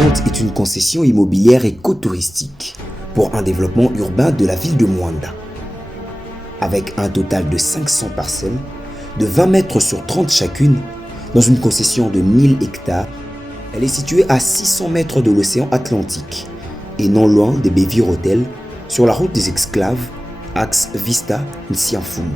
Intelligente est une concession immobilière écotouristique pour un développement urbain de la ville de Mwanda. Avec un total de 500 parcelles, de 20 mètres sur 30 chacune, dans une concession de 1000 hectares, elle est située à 600 mètres de l'océan Atlantique et non loin des Bévir Hôtel, sur la route des Exclaves, axe Vista-Nsianfumu.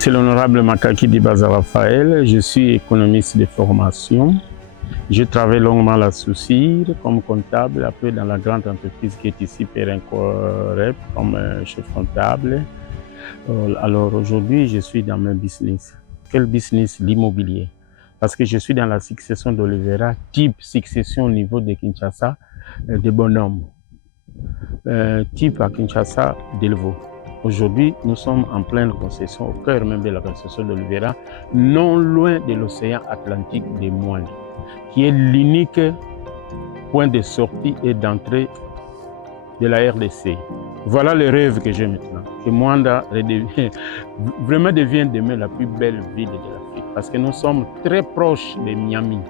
C'est l'honorable Makaki Dibaza Raphaël, je suis économiste de formation. Je travaille longuement à la Soucir comme comptable, après dans la grande entreprise qui est ici, Perenco-Rep, comme chef comptable. Alors aujourd'hui, je suis dans mon business. Quel business? L'immobilier. Parce que je suis dans la succession d'Olivera, type succession au niveau de Kinshasa, de bonhomme. Type à Kinshasa, d'Elvo. Aujourd'hui, nous sommes en pleine concession, au cœur même de la concession d'Olivera, non loin de l'océan Atlantique de Mwanda, qui est l'unique point de sortie et d'entrée de la RDC. Voilà le rêve que j'ai maintenant, que Mwanda vraiment devienne demain la plus belle ville de l'Afrique, parce que nous sommes très proches de Miami.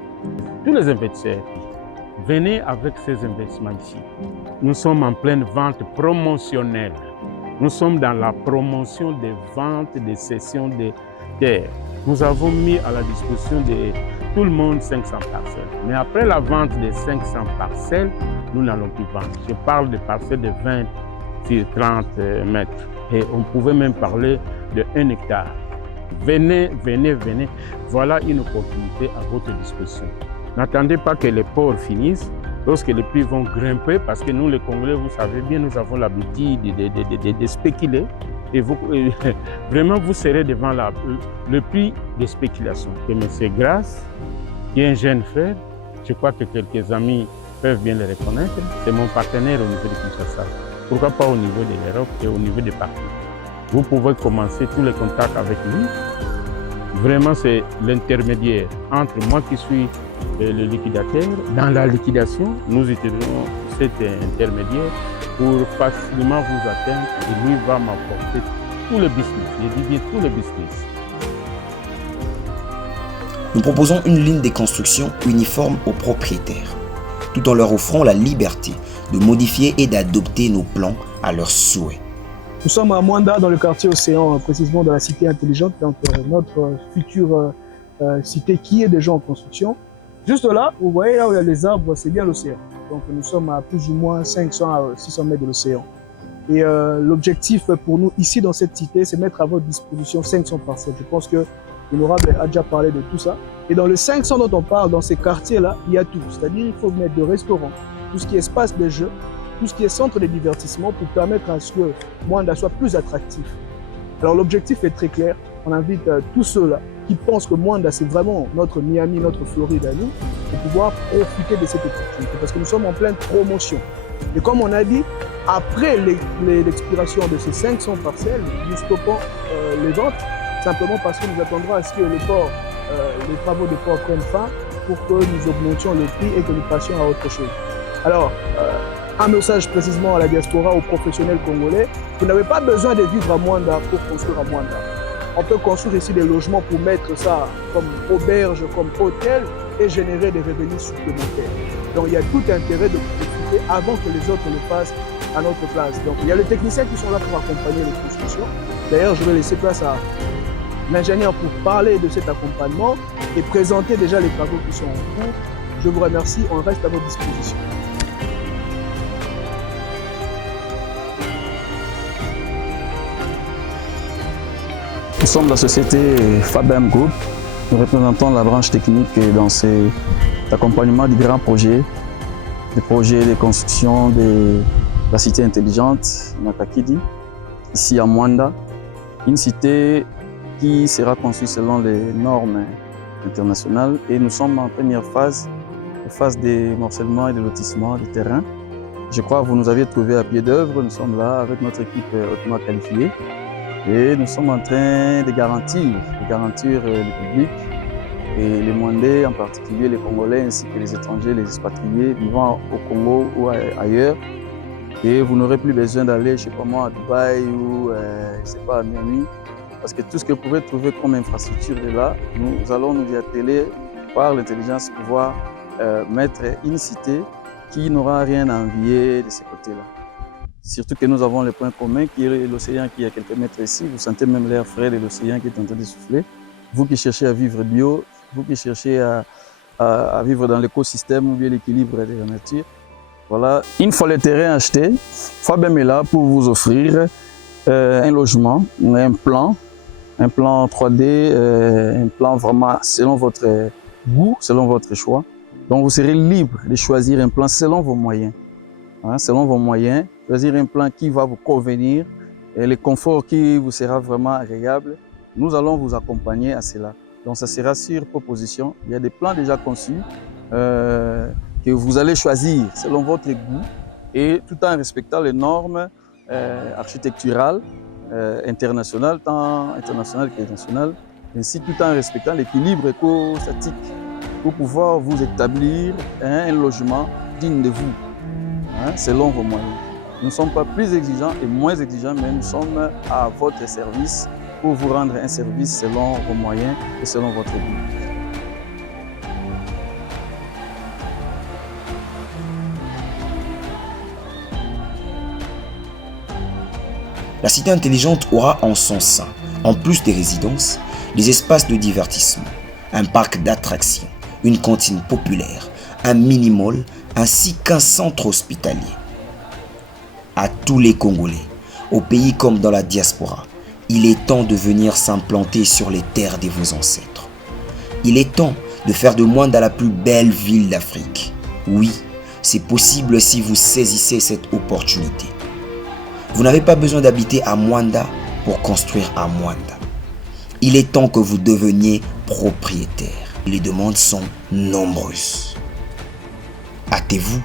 Tous les investisseurs, venez avec ces investissements ici. Nous sommes en pleine vente promotionnelle. Nous sommes dans la promotion des ventes, des cessions de terres. Nous avons mis à la disposition de tout le monde 500 parcelles. Mais après la vente des 500 parcelles, nous n'allons plus vendre. Je parle de parcelles de 20 sur 30 mètres. Et on pouvait même parler de 1 hectare. Venez, venez, venez. Voilà une opportunité à votre disposition. N'attendez pas que les ports finissent. Lorsque les prix vont grimper, parce que nous les Congolais, vous savez bien, nous avons l'habitude de spéculer. Et vous, vraiment, vous serez devant le prix de spéculation. Que M. Grasse, qui est un jeune frère, je crois que quelques amis peuvent bien le reconnaître, c'est mon partenaire au niveau de Kinshasa. Pourquoi pas au niveau de l'Europe et au niveau des partis. Vous pouvez commencer tous les contacts avec lui. Vraiment, c'est l'intermédiaire entre moi qui suis le liquidateur. Dans la liquidation, nous utilisons cet intermédiaire pour facilement vous atteindre et lui va m'apporter tout le business. Je dis bien tout le business. Nous proposons une ligne de construction uniforme aux propriétaires, tout en leur offrant la liberté de modifier et d'adopter nos plans à leurs souhaits. Nous sommes à Mwanda, dans le quartier Océan, précisément dans la cité intelligente, donc notre future cité qui est déjà en construction. Juste là, vous voyez là où il y a les arbres, c'est bien l'océan. Donc nous sommes à plus ou moins 500 à 600 mètres de l'océan. Et l'objectif pour nous ici dans cette cité, c'est mettre à votre disposition 500 parcelles. Je pense que l'honorable a déjà parlé de tout ça. Et dans les 500 dont on parle, dans ces quartiers-là, il y a tout. C'est-à-dire qu'il faut mettre des restaurants, tout ce qui est espace de jeu, tout ce qui est centre de divertissement pour permettre à ce que Mwanda soit plus attractif. Alors l'objectif est très clair. On invite tous ceux-là qui pensent que Mwanda, c'est vraiment notre Miami, notre Floride à nous, pour pouvoir profiter de cette opportunité. Parce que nous sommes en pleine promotion. Et comme on a dit, après l'expiration de ces 500 parcelles, nous stoppons les ventes, simplement parce que nous attendrons à ce que les travaux de port prennent fin pour que nous augmentions le prix et que nous passions à autre chose. Alors, un message précisément à la diaspora, aux professionnels congolais, vous n'avez pas besoin de vivre à Mwanda pour construire à Mwanda. On peut construire ici des logements pour mettre ça comme auberge, comme hôtel et générer des revenus supplémentaires. Donc il y a tout intérêt de profiter avant que les autres le fassent à notre place. Donc il y a les techniciens qui sont là pour accompagner les constructions. D'ailleurs, je vais laisser place à l'ingénieur pour parler de cet accompagnement et présenter déjà les travaux qui sont en cours. Je vous remercie, on reste à votre disposition. Nous sommes la société Fabem Group. Nous représentons la branche technique dans cet accompagnement des grands projets, des projets de construction de la cité intelligente, Makakidi, ici à Mwanda. Une cité qui sera construite selon les normes internationales et nous sommes en première phase de morcellement et de lotissement du terrain. Je crois que vous nous aviez trouvé à pied d'œuvre. Nous sommes là avec notre équipe hautement qualifiée. Et nous sommes en train de garantir le public et les Mwandais, en particulier les Congolais ainsi que les étrangers, les expatriés vivant au Congo ou ailleurs, et vous n'aurez plus besoin d'aller, je sais pas moi, à Dubaï ou je sais pas, à Miami. Parce que tout ce que vous pouvez trouver comme infrastructure est là. Nous allons nous y atteler par l'intelligence, pouvoir mettre une cité qui n'aura rien à envier de ces côtés-là. Surtout que nous avons le point commun qui est l'océan qui est à quelques mètres ici. Vous sentez même l'air frais de l'océan qui est en train de souffler. Vous qui cherchez à vivre bio, vous qui cherchez à vivre dans l'écosystème ou bien l'équilibre de la nature. Voilà. Une fois le terrain acheté, Fabem est là pour vous offrir un logement, un plan 3D, un plan vraiment selon votre goût, selon votre choix. Donc vous serez libre de choisir un plan selon vos moyens. Selon vos moyens, choisir un plan qui va vous convenir et le confort qui vous sera vraiment agréable. Nous allons vous accompagner à cela. Donc ça sera sur proposition. Il y a des plans déjà conçus que vous allez choisir selon votre goût et tout en respectant les normes architecturales internationales, tant internationales que nationales, ainsi tout en respectant l'équilibre éco-statique pour pouvoir vous établir un logement digne de vous, selon vos moyens. Nous ne sommes pas plus exigeants et moins exigeants, mais nous sommes à votre service pour vous rendre un service selon vos moyens et selon votre goût. La cité intelligente aura en son sein, en plus des résidences, des espaces de divertissement, un parc d'attractions, une cantine populaire, un mini-mall ainsi qu'un centre hospitalier. À tous les Congolais, au pays comme dans la diaspora, il est temps de venir s'implanter sur les terres de vos ancêtres. Il est temps de faire de Mwanda la plus belle ville d'Afrique. Oui, c'est possible si vous saisissez cette opportunité. Vous n'avez pas besoin d'habiter à Mwanda pour construire à Mwanda. Il est temps que vous deveniez propriétaire. Les demandes sont nombreuses. Hâtez-vous